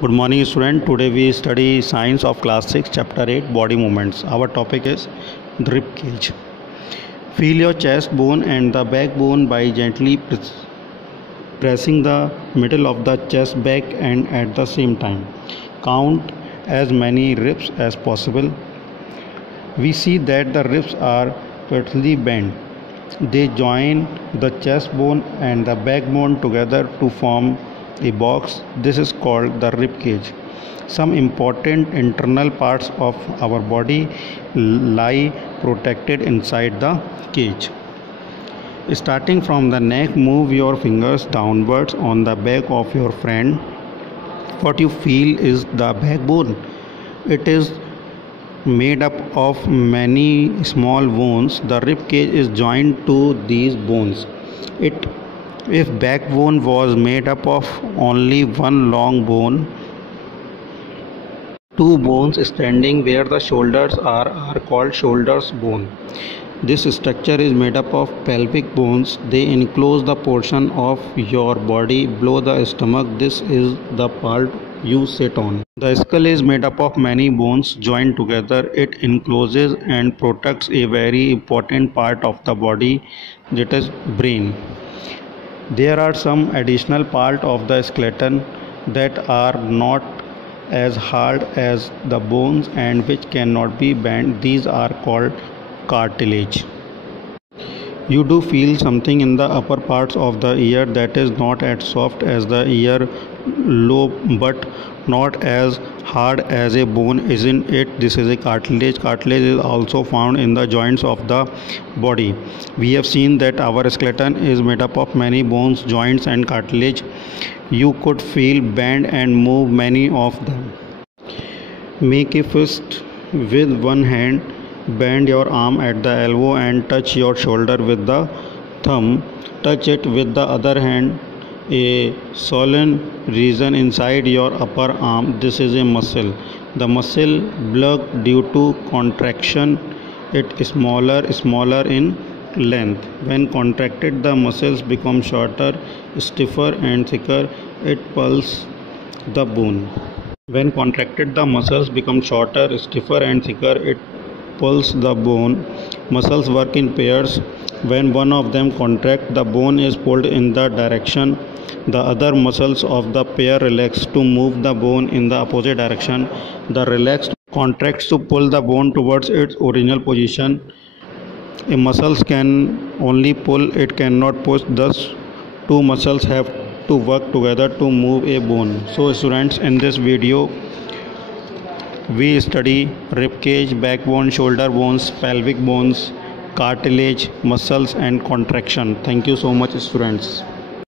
Good morning student. Today we study science of class 6 chapter 8 body movements. Our topic is rib cage. Feel your chest bone and the backbone by gently pressing the middle of the chest back and at the same time. Count as many ribs as possible. We see that the ribs are perfectly bent. They join the chest bone and the backbone together to form a box. This is called the rib cage. Some important internal parts of our body lie protected inside the cage. Starting from the neck, move your fingers downwards on the back of your friend. What you feel is the backbone. It is made up of many small bones. The rib cage is joined to these bones. If backbone was made up of only one long bone, two bones standing where the shoulders are called shoulders bone. This structure is made up of pelvic bones. They enclose the portion of your body below the stomach. This is the part you sit on. The skull is made up of many bones joined together. It encloses and protects a very important part of the body, that is brain. There are some additional parts of the skeleton that are not as hard as the bones and which cannot be bent. These are called cartilage. You do feel something in the upper parts of the ear that is not as soft as the ear lobe but not as hard as a bone, isn't it? This is a cartilage. Cartilage is also found in the joints of the body. We have seen that our skeleton is made up of many bones, joints and cartilage. You could feel, bend and move many of them. Make a fist with one hand. Bend your arm at the elbow and touch your shoulder with the thumb. Touch it with the other hand. A swollen region inside your upper arm. This is a muscle. The muscle bulk due to contraction. It is smaller in length. When contracted, the muscles become shorter, stiffer and thicker. It pulls the bone. When contracted, the muscles become shorter, stiffer and thicker. It pulls the bone. Muscles work in pairs. When one of them contracts, the bone is pulled in the direction the other muscles of the pair relax to move the bone in the opposite direction. The relaxed contracts to pull the bone towards its original position. A muscle can only pull, it cannot push. Thus, two muscles have to work together to move a bone. So students, in this video we study rib cage, backbone, shoulder bones, pelvic bones, cartilage, muscles and contraction. Thank you so much students.